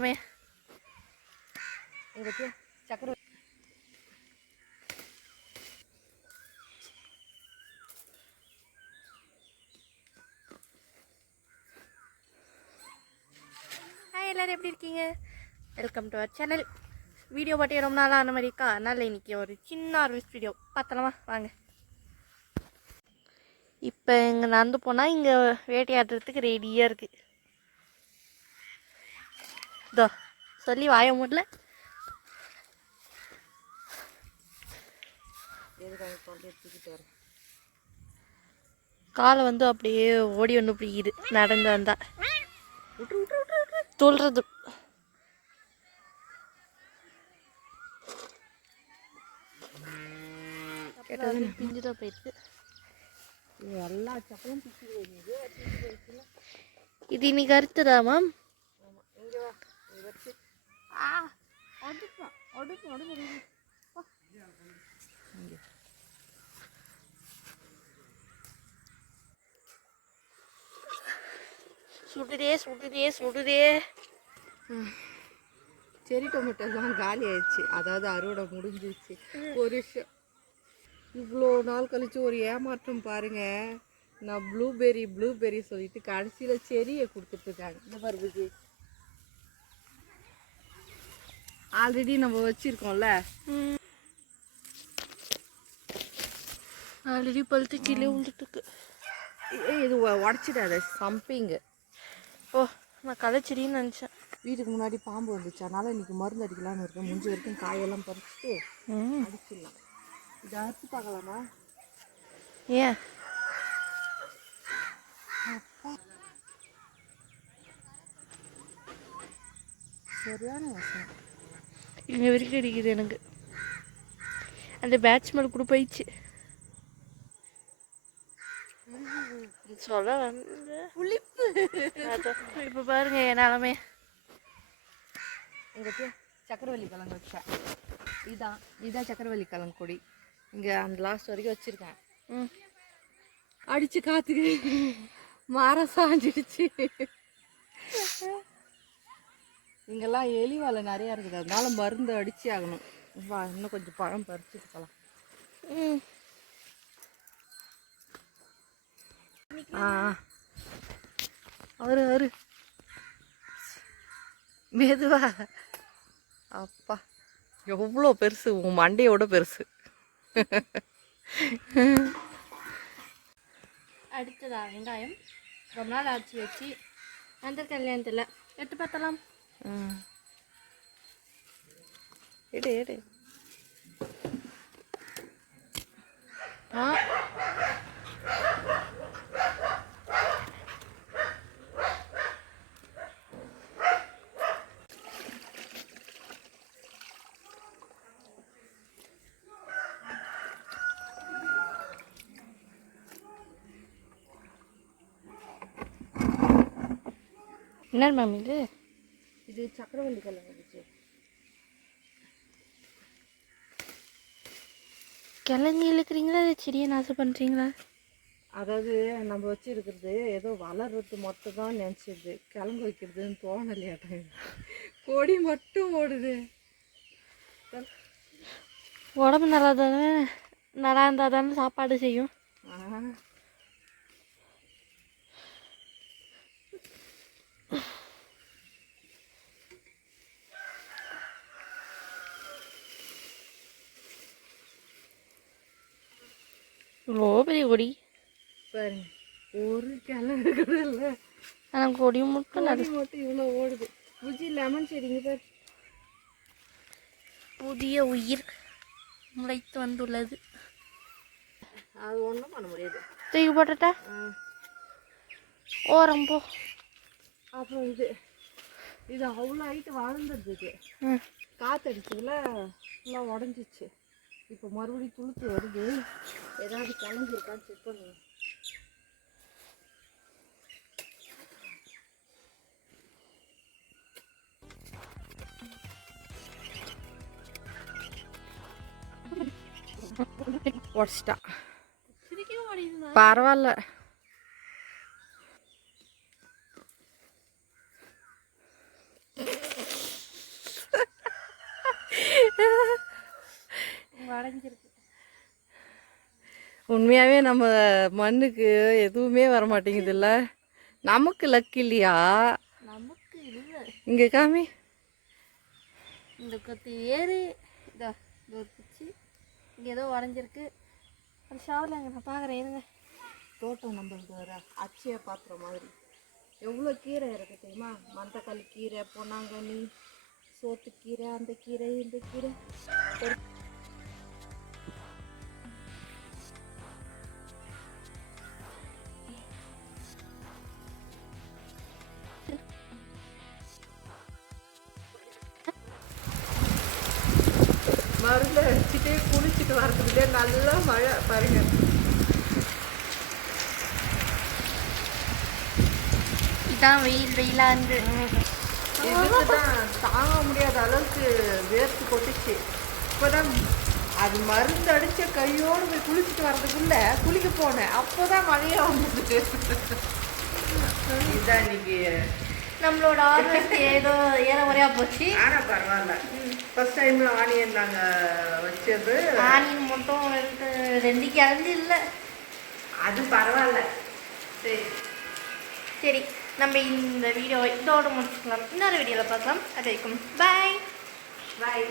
நிலமே இங்கே சக்கரை ஹாய் எல்லோரும் எப்படி இருக்கீங்க? Welcome to our channel. Video பாட்டி ரொம்ப நாளாக ஆன மாதிரிக்கா, அதனால் இன்றைக்கி ஒரு சின்ன ஆர்விஸ் வீடியோ பார்த்தலாமா வாங்க. இப்போ இங்கே நடந்து போனால் இங்கே வேட்டையாடுறதுக்கு ரெடியாக இருக்குது. இதோ சொல்லி வாய முடியல. காலை வந்து அப்படியே ஓடி ஒன்று பிடிக்குது நடந்து வந்தா தொல்றது. பிஞ்சுதான் போயிருக்கு. எல்லா சப்பலும் இது இன்னைக்கு அறுத்துதாமா? சுடுதே சுடுதே சுடுதே. செரி டொமேட்டோலாம் காலி ஆயிடுச்சு, அதாவது அறுவடை முடிஞ்சிருச்சு. ஒரு விஷயம், இவ்வளோ நாள் கழிச்சு ஒரு ஏமாற்றம் பாருங்க. நான் ப்ளூபெர்ரி சொல்லிட்டு கடைசியில் செரியை கொடுத்துட்ருக்காங்க. இந்த பருப்புக்கு ஆல்ரெடி நம்ம வச்சுருக்கோம்ல, ஆல்ரெடி பழுத்து கீழே விழுந்துட்டுருக்கு. இது உடச்சிடாத சம்பிங்கு. ஓ, நான் களைச்செடின்னு நினச்சேன். வீட்டுக்கு முன்னாடி பாம்பு வந்துச்சு, அதனால் இன்றைக்கி மருந்து அடிக்கலான்னு இருக்கேன். முடிஞ்ச வரைக்கும் காயெல்லாம் பறிச்சுட்டு அடிச்சிடலாம். இதை அறுத்து பார்க்கலாமா? ஏன்? சரியான வசம் இங்கே வரைக்கும் அடிக்குது எனக்கு. அந்த பேட்ச் மேலே கூட போயிடுச்சு. சொல்ல வந்து புளிப்பு. இப்போ பாருங்க என் நிலமே. இங்கே சக்கரவள்ளி கிழங்கு வச்சேன். இதுதான் சக்கரவள்ளி கிழங்கு கொடி. இங்கே அந்த லாஸ்ட் வரைக்கும் வச்சுருக்கேன். அடித்து காற்றுக்கு மரம் சாஞ்சிடுச்சு. இங்கெல்லாம் எலி வாழை நிறையா இருக்குது, அதனால மருந்து அடிச்சு ஆகணும். வா, இன்னும் கொஞ்சம் பழம் பறிச்சுக்கலாம். அவரு மெதுவா. அப்பா எவ்வளோ பெருசு, உன் மண்டையோட பெருசு. அடுத்ததா வெங்காயம் ரொம்ப நாள் அரைச்சி வச்சு அந்த கல்யாணத்தில் எடுத்து பார்த்தலாம். எடு எடு. என்ன மேம் இது சக்கரவள்ளி கிழங்கு இருந்துச்சு. கிழங்கு இழுக்கிறீங்களா, அதை செடியை நாசம் பண்ணுறீங்களா? அதாவது நம்ம வச்சுருக்கிறது ஏதோ வளர்றது மட்டும் தான் நினச்சிடுது, கிழங்கு வைக்கிறதுன்னு தோணலையாட்டம். கொடி மட்டும் ஓடுது. உடம்பு நல்லா தானே, நல்லா இருந்தால் தானே சாப்பாடு செய்யும். இவ்வளோ பெரிய கொடி பாருங்க, ஒரு கிழங்கு கூட இல்லை. ஆனால் கொடி மட்டும் இவ்வளோ ஓடுது. புஜி லெமன் செடிங்க பாரு, புதிய உயிர் முளைத்து வந்துள்ளது. அது ஒன்றும் பண்ண முடியாது. தூக்கி போட்டுட்டா ஓரம் போ. அப்புறம் இது அவ்வளோ ஹைட்டு வளர்ந்துருக்கு. காற்றடிச்சதுல எல்லாம் உடஞ்சிச்சு. இப்போ மறுபடியும் துளுத்து வருது. ஏதாவது கிளம்பி இருக்கான்னு செக் பண்ணுங்க. உடச்சிட்டா, பரவாயில்ல. உடஞ்சிருக்கு. உண்மையாகவே நம்ம மண்ணுக்கு எதுவுமே வர மாட்டேங்குதுல்ல. நமக்கு லக் இல்லையா? நமக்கு இல்லை. இங்கே காமி. இந்த கொத்து ஏறு இதோ இது ஒரு குச்சி இங்கே ஏதோ உடஞ்சிருக்கு. அது ஷாவில் அங்கே நான் பார்க்குறேன் இருங்க. தோட்டம் நம்மளுக்கு வர அச்சய பாத்திரம் மாதிரி எவ்வளோ கீரை இருக்கு தெரியுமா? மந்தக்காளி கீரை, பொன்னாங்கண்ணி, சோத்துக்கீரை, அந்த கீரை, இந்த கீரை. மருந்து அடிச்சுட்டே குளிச்சுட்டு வரதுக்குள்ளே நல்லா மழை பாருங்க. இதான் வெயிலாக இருந்து இதுக்குதான் தாங்க முடியாத அளவுக்கு வேர்த்து கொட்டுச்சு. இப்போதான் அது மருந்து அடிச்ச கையோடு போய் குளிச்சுட்டு வர்றதுக்குள்ள குளிக்க போனேன். அப்போதான் மழையா வந்துட்டு. இதுதான் இன்னைக்கு நம்மளோட ஆர்வம் ஏதோ ஏறமுறையாக போச்சு. ஆனால் பரவாயில்ல. ஃபர்ஸ்ட் டைம் ஆனியன் நாங்கள் வச்சது. ஆனியன் மட்டும் ரெண்டு கிழங்கு இல்லை. அது பரவாயில்ல. சரி சரி, நம்ம இந்த வீடியோவை இதோடு முடிச்சுக்கலாம். இன்னொரு வீடியோவில் பார்க்கலாம். அது வரைக்கும் பாய். பாய்.